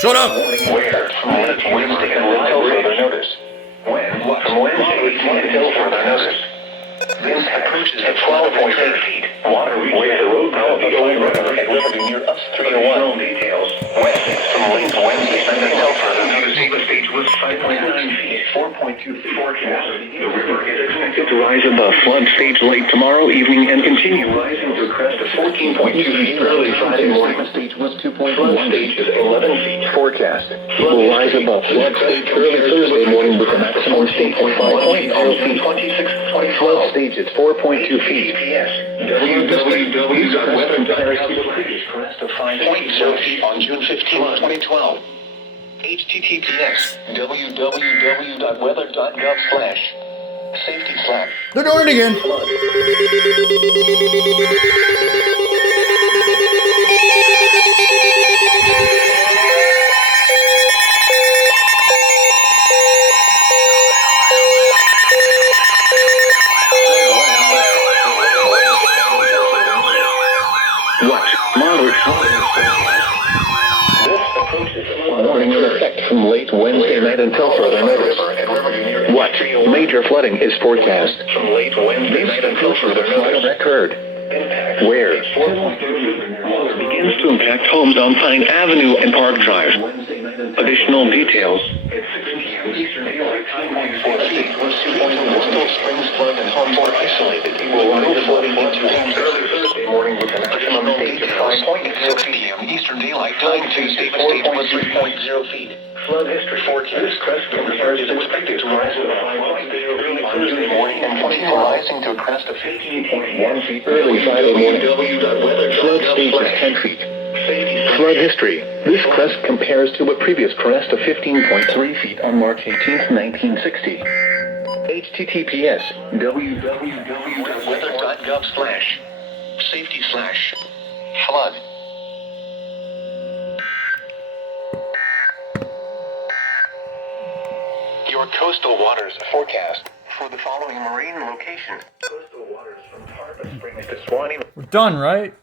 Shut up! Where? From Wednesday until further notice. When? From Wednesday until further notice. Winds approaches at 12.8 feet. Water reaches the road mouth of the river at Riverview near us 301. Details. When? From late Wednesday until further notice. The stage was 5.9 feet. 4.2 feet. Forecast. The river is expected to rise above flood stage late tomorrow evening and continue rising to a crest of 14.2 feet early Friday morning. Stage was 2.1. Flood stage is 11 feet. Forecast. Will rise above flood stage early Thursday morning with a maximum stage of 5.0 feet. Flood stage is 4.2 feet. EAS. www.weather.gov crest of 5.0 feet on June 15, 2012. https www.weather.gov/safety/. They're doing it again. Watch. Moderate warning in effect from late Wednesday night until further notice. What? Major flooding is forecast. From late Wednesday night until further notice. Occurred. Where? Begins to impact homes on Pine Avenue and Park Drive. Additional details. Coastal Springs flood and homes are isolated. Will remove flooding into homes early Thursday morning with a maximum stage of 5.0 p.m. Eastern Daylight Time. Tuesday, the stage was 3.0 feet. Flood history forecast. This crest is expected to rise to 5.0 early Thursday morning and continue rising to a crest of 15.1 feet early Friday morning. Flood stage is 10 feet. Flood history. This crest compares to a previous crest of 15.3 feet on March 18, 1960. https www.weather.gov/safety/flood. Your coastal waters forecast for the following marine locations. Coastal waters from Tarpon Springs to Swanee. We're done, right?